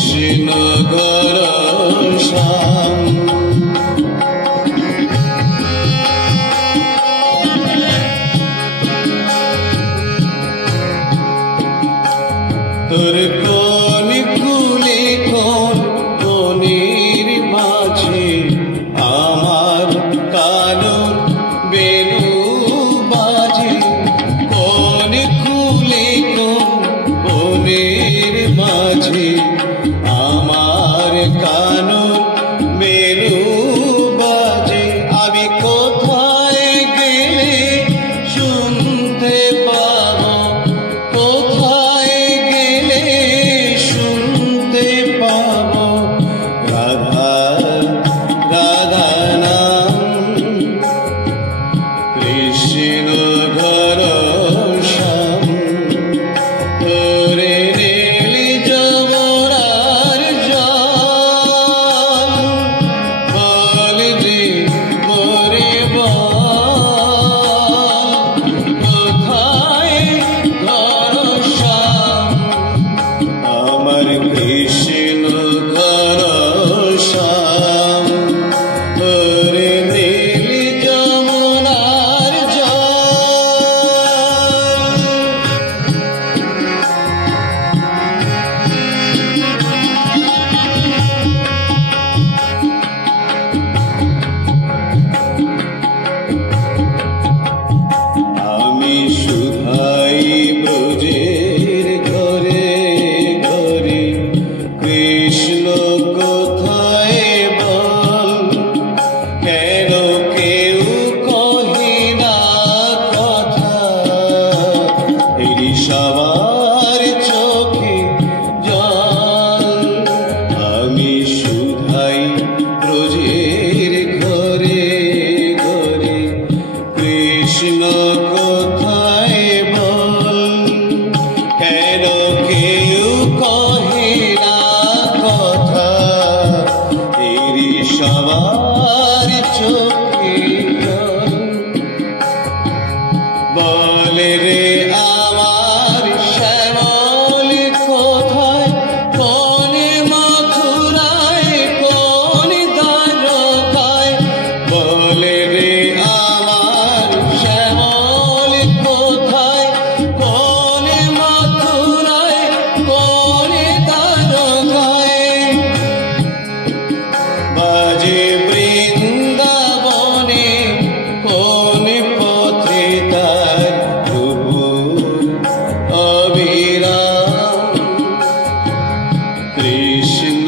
কৃষ্ণ ঘনশ্যাম তোর কোন কুলে কোন বনের মাঝে আমার কানুর বেনু বাজে কোন কুলে কোন বনের মাঝে আমার কানুর বেনু বাজে আমি কোথায় গেলে শুনতে পাবো কোথায় গেলে শুনতে পাবো রাধা রাধা নাম কৃষ্ণ ঘনশ্যাম তোরে নীলি যমুনার জল বল যে মোরে বল কোথায় ঘনশ্যাম আমার কৃষ্ণ ঘনশ্যাম তোরে নীলি যমুনার জল আমি শুধাই ব্রজের ঘরে ঘরে কৃষ্ণ কোথায় বল কেন কেউ কহে না কথা এরি সবার চোখে জল আমি শুধাই ব্রজের ঘরে ঘরে কৃষ্ণ কোথায় বল কেন কেউ কহে না কথা এরি সবার চোখে জল বলে রে আমার শ্যামল কোথায় কোন মথুরায় কোন দ্বারকায় বলে রে আমার শ্যামল কোথায় কোন মথুরায় কোন দ্বারকায় বাজে বৃন্দাবনে কোন পথে তার প্রভু অবিরাম কৃষ্ণ